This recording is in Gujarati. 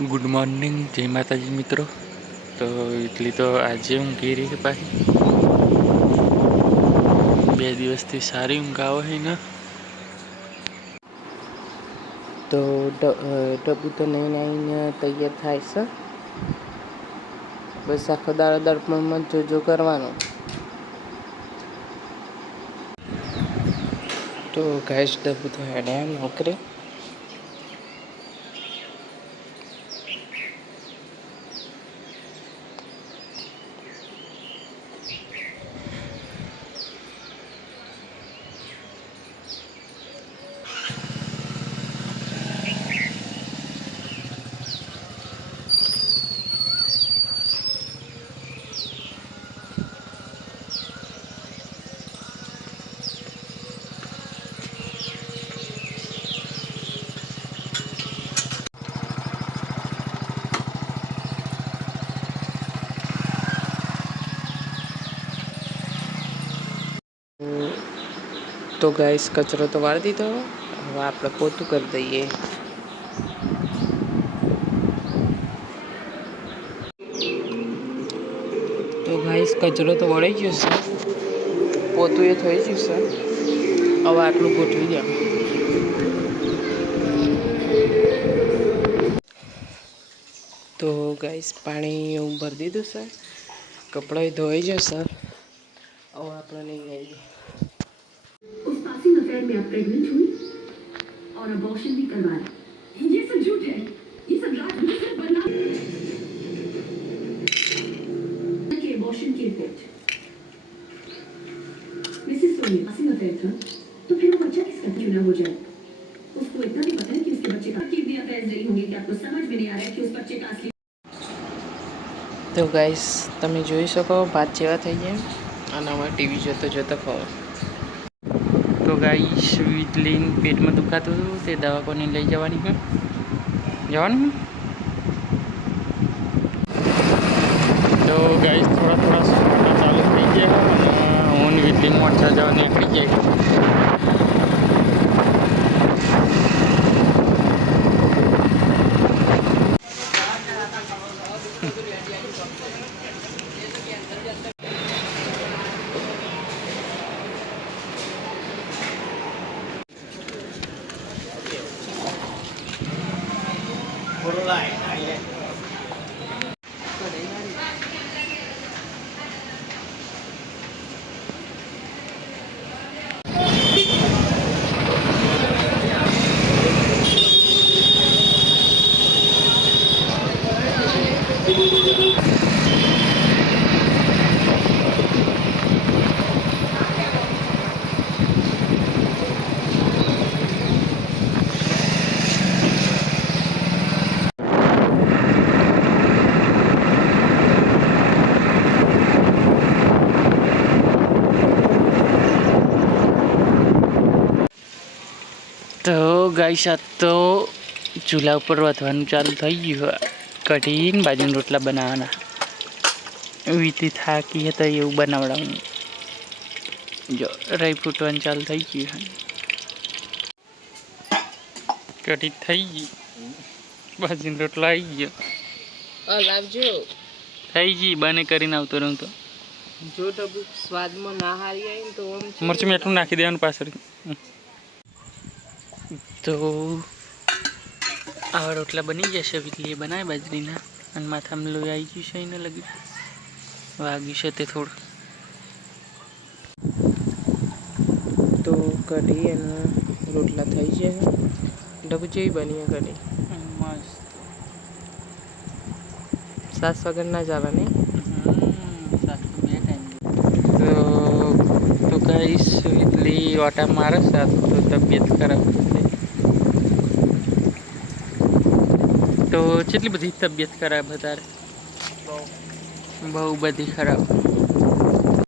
ગુડ મોર્નિંગ, જય માતાજી મિત્રો. તો એટલી તો આજે ઊંઘી રહી છે પાછી. 2 દિવસથી સારી ઊંઘ આવે છે ને. તો ડબ્બુ તો નહીં આવીને તૈયાર થાય છે. બસ આખો દાડો દર્પણમાં જોજો કરવાનું. તો ગાઈસ ડબ્બુ તો હેડ્યા નોકરી. તો ગાઈસ કચરો તો વાળી દીધો. હવે આપણે પોતું કરી દઈએ. તો ગાઈસ કચરો તો વળી ગયો છે, પોતું એ થઈ ગયું છે. હવે આટલું ગોઠવી દે. તો ગાઈસ પાણી એવું ભરી દીધું છે, કપડાં ધોઈ જશે. હવે આપણે નહીં આવીએ. उस पासिंग अफेयर में आप प्रेग्नेंट हुई और अबॉर्शन भी करवाया। ये सब झूठ है, ये सब राजनीति से बना के अबॉर्शन की report. Mrs Soni passing affair था, तो फिर वो बच्चा किसका क्यों ना हो जाए? उसको इतना भी पता है कि उसके बच्चे का की भी अफेयर रही होंगी कि आपको समझ में नहीं आ रहा है कि उस बच्चे का असली। तो गाइस તમે જોઈ શકો ભાત જેવા થઈ ગયા અને હવે ટીવી જોતો જોતો ખાઓ. તો ગાઈસ વીટલીન પેટમાં દુખાતું હતું, તે દવાખાને લઈ જવાની છે. તો ગાઈસ થોડા થોડા ચાલુ થઈ ગયા અને હું વીટલીન મોટા જવા નીકળી ગયા. તો ગાઈસ આ તો ચૂલા ઉપર વધવાનું ચાલુ થઈ ગયું. કઢીને બાજુના રોટલા બનાવવાના. વીતી થાકી હતા એવું બનાવડાવું. જો રાઈ ફૂટવાનું ચાલુ થઈ ગયું. કઢી થઈ ગઈ, બાજુનો રોટલો આવી ગયો. લાવજો થઈ ગઈ, બને કરીને આવતો રહું. તો જો ડબ્બુ સ્વાદમાં ના હારી આવી ને તો મરચું મીઠું નાખી દેવાનું પાછળ. તો આવા રોટલા બની જશે. વીટલી બનાવે બાજરીના અને માથામાં લોહી આવી ગયું છે. એને લગી વાગ્યું છે તે થોડું. તો કઢી અને રોટલા થઈ જાય. ડબ્બુ જેવી બની કઢી મસ્ત. સાસ વગર ના ચાલે નહીં. તો ગાઈસ વીટલી ઓટા મારે છે તો તબિયત ખરાબ થઈ. તો કેટલી બધી તબિયત ખરાબ હતા? બહુ બધી ખરાબ.